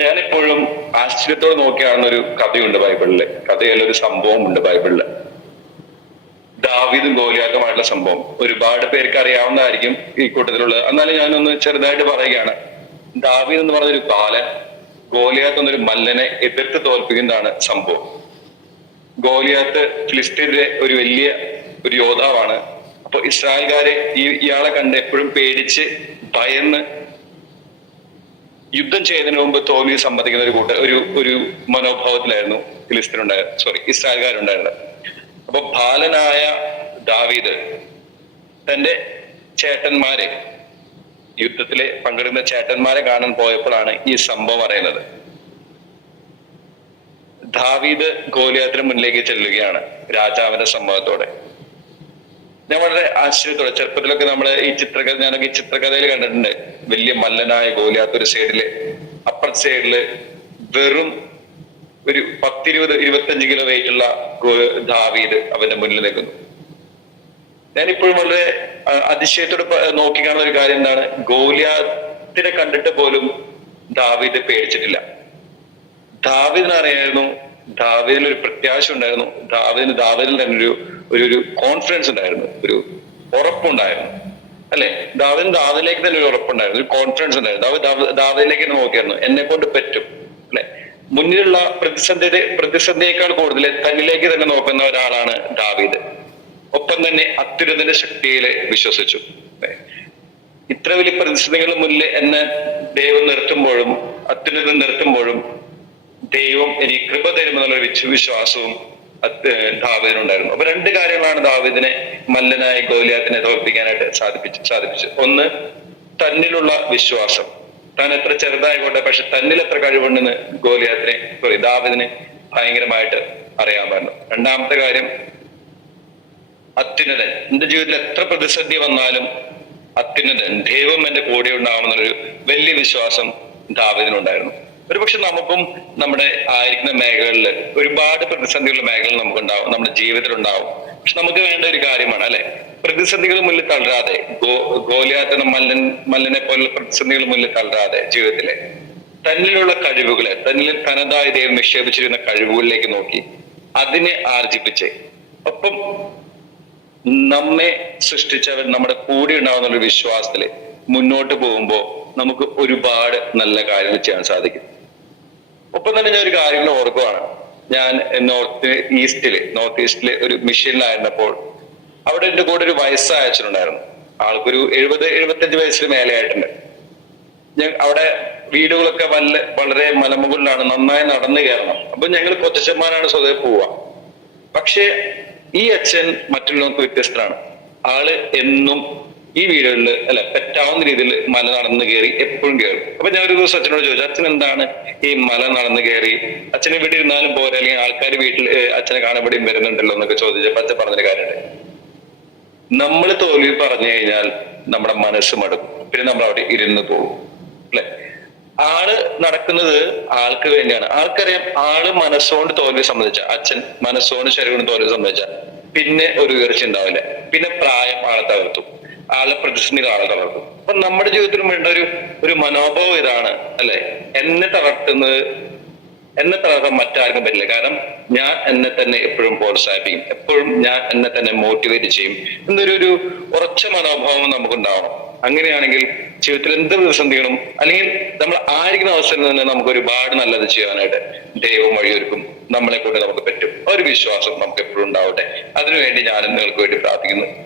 ഞാനെപ്പോഴും ആശ്ചര്യത്തോടെ നോക്കിയാണെന്ന ഒരു കഥയുണ്ട് ബൈബിളിൽ. കഥയല്ല ഒരു സംഭവം ഉണ്ട് ബൈബിളിൽ. ദാവീദും ഗോലിയാക്കുമായിട്ടുള്ള സംഭവം. ഒരുപാട് പേർക്ക് അറിയാവുന്നതായിരിക്കും ഈ കൂട്ടത്തിലുള്ളത്. എന്നാലും ഞാനൊന്ന് ചെറുതായിട്ട് പറയുകയാണ്. ദാവീദ് എന്ന് പറഞ്ഞൊരു ബാലൻ ഗോലിയാത്ത് എന്നൊരു മല്ലനെ എതിർത്ത് തോൽപ്പിക്കുന്നതാണ് സംഭവം. ഗോലിയാത്ത് ഫിലിസ്തീനിലെ ഒരു വലിയ ഒരു യോദ്ധാവാണ്. അപ്പൊ ഇസ്രായേൽക്കാരെ ഈ ഇയാളെ കണ്ട് എപ്പോഴും പേടിച്ച് ഭയന്ന് യുദ്ധം ചെയ്യുന്നതിന് മുമ്പ് തോൽവി സംബന്ധിക്കുന്ന ഒരു കൂട്ട ഒരു ഒരു മനോഭാവത്തിലായിരുന്നു ഫിലിസ്തീനുണ്ടായിരുന്നത് സോറി ഇസ്രായേൽക്കാരുണ്ടായിരുന്നത് അപ്പൊ ബാലനായ ദാവീദ് തന്റെ ചേട്ടന്മാരെ യുദ്ധത്തിലെ പങ്കെടുക്കുന്ന ചേട്ടന്മാരെ കാണാൻ പോയപ്പോഴാണ് ഈ സംഭവം അറിയുന്നത്. ദാവീദ് ഗോലിയാത്തിന് മുന്നിലേക്ക് ചെല്ലുകയാണ് രാജാവിന്റെ സമ്മതത്തോടെ. ഞാൻ വളരെ ആശ്ചര്യത്തോടെ ചെറുപ്പത്തിലൊക്കെ നമ്മൾ ഈ ചിത്രകഥ ഞാനൊക്കെ ഈ ചിത്രകഥയിൽ കണ്ടിട്ടുണ്ട്. വലിയ മല്ലനായ ഗോലിയാത്ത് ഒരു സൈഡിൽ അപ്പർ സൈഡിൽ വെറും ഒരു പത്തിരുപത് ഇരുപത്തഞ്ച് കിലോ വെയിറ്റ് ഉള്ള ദാവീദ് അവന്റെ മുന്നിൽ നിൽക്കുന്നു. ഞാനിപ്പോഴും വളരെ അതിശയത്തോട് നോക്കി ഒരു കാര്യം എന്താണ്? ഗോലിയാത്തിനെ കണ്ടിട്ട് പോലും ദാവീദ് പേടിച്ചിട്ടില്ല. ദാവീദിന് അറിയായിരുന്നു ദാവീദിൽ ഒരു പ്രത്യാശ ഉണ്ടായിരുന്നു. ദാവീദിന് ദാവീദിൽ തന്നെ ഒരു ഒരു ഒരു കോൺഫിഡൻസ് ഉണ്ടായിരുന്നു. ഒരു ഉറപ്പുണ്ടായിരുന്നു. അല്ലെ? ദാവിന് ദാവിലേക്ക് തന്നെ ഒരു ഉറപ്പുണ്ടായിരുന്നു. ഒരു കോൺഫിഡൻസ് ഉണ്ടായിരുന്നു. ദാവ് ദാവിലേക്ക് തന്നെ നോക്കിയായിരുന്നു. എന്നെ കൊണ്ട് പറ്റും. അല്ലെ? മുന്നിലുള്ള പ്രതിസന്ധി പ്രതിസന്ധിയേക്കാൾ കൂടുതൽ തന്നിലേക്ക് തന്നെ നോക്കുന്ന ഒരാളാണ് ദാവീദ്. ഒപ്പം തന്നെ അത്യുരത്തിന്റെ ശക്തിയിൽ വിശ്വസിച്ചു. ഇത്ര വലിയ പ്രതിസന്ധികളുടെ മുന്നിൽ എന്നെ ദൈവം നിർത്തുമ്പോഴും അത്യുന്നതം നിർത്തുമ്പോഴും ദൈവം എനിക്ക് കൃപ തരുമെന്നുള്ള വിശ്വ- വിശ്വാസവും അത് ദാവീദിനുണ്ടായിരുന്നു. അപ്പൊ രണ്ട് കാര്യങ്ങളാണ് ദാവീദിനെ മല്ലനായ ഗോലിയാത്തിനെ തോൽപ്പിക്കാനായിട്ട് സാധിപ്പിച്ചു സാധിപ്പിച്ചു ഒന്ന് തന്നിലുള്ള വിശ്വാസം. താൻ എത്ര ചെറുതായിക്കോട്ടെ പക്ഷെ തന്നിൽ എത്ര കഴിവുണ്ടെന്ന് ഗോലിയാത്തിനെ സോറി ദാവീദിനെ ഭയങ്കരമായിട്ട് അറിയാൻ പറഞ്ഞു രണ്ടാമത്തെ കാര്യം അത്യുന്നതൻ. എന്റെ ജീവിതത്തിൽ എത്ര പ്രതിസന്ധി വന്നാലും അത്യുന്നതൻ. ദൈവം എന്റെ കൂടെ ഉണ്ടാവുന്നൊരു വലിയ വിശ്വാസം ദാവീദിനുണ്ടായിരുന്നു. ഒരുപക്ഷെ നമുക്കും നമ്മുടെ ആയിരിക്കുന്ന മേഖലകളിൽ ഒരുപാട് പ്രതിസന്ധികളുള്ള മേഖലകൾ നമുക്ക് ഉണ്ടാവും നമ്മുടെ ജീവിതത്തിൽ ഉണ്ടാവും പക്ഷെ നമുക്ക് വേണ്ട ഒരു കാര്യമാണ് അല്ലെ? പ്രതിസന്ധികൾ മുന്നിൽ തളരാതെ ഗോ ഗോലിയാത്തന മല്ലൻ മല്ലനെ പോലുള്ള പ്രതിസന്ധികൾ മുന്നിൽ തളരാതെ ജീവിതത്തിലെ. തന്നിലുള്ള കഴിവുകളെ തന്നിൽ തനതായ ദൈവം നിക്ഷേപിച്ചിരുന്ന കഴിവുകളിലേക്ക് നോക്കി അതിനെ ആർജിപ്പിച്ച് ഒപ്പം നമ്മെ സൃഷ്ടിച്ചവൻ നമ്മുടെ കൂടെ ഉണ്ടാവുന്ന ഒരു വിശ്വാസത്തിൽ മുന്നോട്ട് പോകുമ്പോൾ നമുക്ക് ഒരുപാട് നല്ല കാര്യങ്ങൾ ചെയ്യാൻ സാധിക്കും. ഒപ്പം തന്നെ ഞാൻ ഒരു കാര്യം ഓർക്കുവാണ്. ഞാൻ നോർത്ത് ഈസ്റ്റിൽ നോർത്ത് ഈസ്റ്റിൽ ഒരു മിഷനിലായിരുന്നപ്പോൾ അവിടെ എന്റെ കൂടെ ഒരു വയസ്സായ അച്ഛനുണ്ടായിരുന്നു. ആൾക്കൊരു എഴുപത് എഴുപത്തഞ്ച് വയസ്സിന് മേലെ ആയിട്ടുണ്ട് ഞാൻ അവിടെ വീടുകളൊക്കെ വല്ല വളരെ മലമുകളിലാണ് നന്നായി നടന്നു കയറണം. അപ്പൊ ഞങ്ങൾ കൊച്ചച്ചന്മാരാണ് സ്വതവേ പോവുക. പക്ഷേ ഈ അച്ഛൻ മറ്റുള്ളവർക്ക് വ്യത്യസ്തനാണ്. ആൾ എന്നും ഈ വീടുകളിൽ അല്ല പറ്റാവുന്ന രീതിയിൽ മല നടന്ന് കയറി എപ്പോഴും കയറും. അപ്പൊ ഞാൻ ഒരു ദിവസം അച്ഛനോട് ചോദിച്ചു അച്ഛൻ എന്താണ് ഈ മല നടന്ന് കയറി? അച്ഛനെ ഇവിടെ ഇരുന്നാലും പോരെ അല്ലെങ്കിൽ ആൾക്കാർ വീട്ടിൽ അച്ഛനെ കാണാൻ വരുന്നുണ്ടല്ലോ എന്നൊക്കെ ചോദിച്ചപ്പോ അച്ഛൻ പറഞ്ഞൊരു കാര്യമുണ്ട്. നമ്മൾ തോൽവി പറഞ്ഞു കഴിഞ്ഞാൽ നമ്മുടെ മനസ്സ് മടുക്കും പിന്നെ നമ്മൾ അവിടെ ഇരുന്ന് പോകും അല്ലെ? ആൾ നടക്കുന്നത് ആൾക്ക് വേണ്ടിയാണ്. ആൾക്കറിയാം ആൾ മനസ്സുകൊണ്ട് തോൽവി സംബന്ധിച്ച അച്ഛൻ മനസ്സുകൊണ്ട് ശരീരം തോൽവി സംബന്ധിച്ച പിന്നെ ഒരു ഉയർച്ച ഉണ്ടാവില്ല. പിന്നെ പ്രായം ആളെ തകർത്തും. ആളെ ആളെ തളർത്തും അപ്പൊ നമ്മുടെ ജീവിതത്തിലും വേണ്ട ഒരു ഒരു മനോഭാവം ഇതാണ് അല്ലെ? എന്നെ തളർത്തുന്നത് എന്നെ തളർത്താൻ മറ്റാർക്കും പറ്റില്ല. കാരണം ഞാൻ എന്നെ തന്നെ എപ്പോഴും പ്രോത്സാഹിപ്പിക്കും. എപ്പോഴും ഞാൻ എന്നെ തന്നെ മോട്ടിവേറ്റ് ചെയ്യും. എന്നൊരു ഒരു ഉറച്ച മനോഭാവം നമുക്കുണ്ടാവണം. അങ്ങനെയാണെങ്കിൽ ജീവിതത്തിൽ എന്ത് പ്രതിസന്ധികളും അല്ലെങ്കിൽ നമ്മൾ ആയിരിക്കുന്ന അവസരം തന്നെ നമുക്ക് ഒരുപാട് നല്ലത് ചെയ്യാനായിട്ട് ദൈവം വഴിയൊരുക്കും. നമ്മളെ കൊണ്ട് നമുക്ക് പറ്റും. ഒരു വിശ്വാസം നമുക്ക് എപ്പോഴും ഉണ്ടാവട്ടെ. അതിനുവേണ്ടി ഞാനും നിങ്ങൾക്ക് വേണ്ടി പ്രാർത്ഥിക്കുന്നു.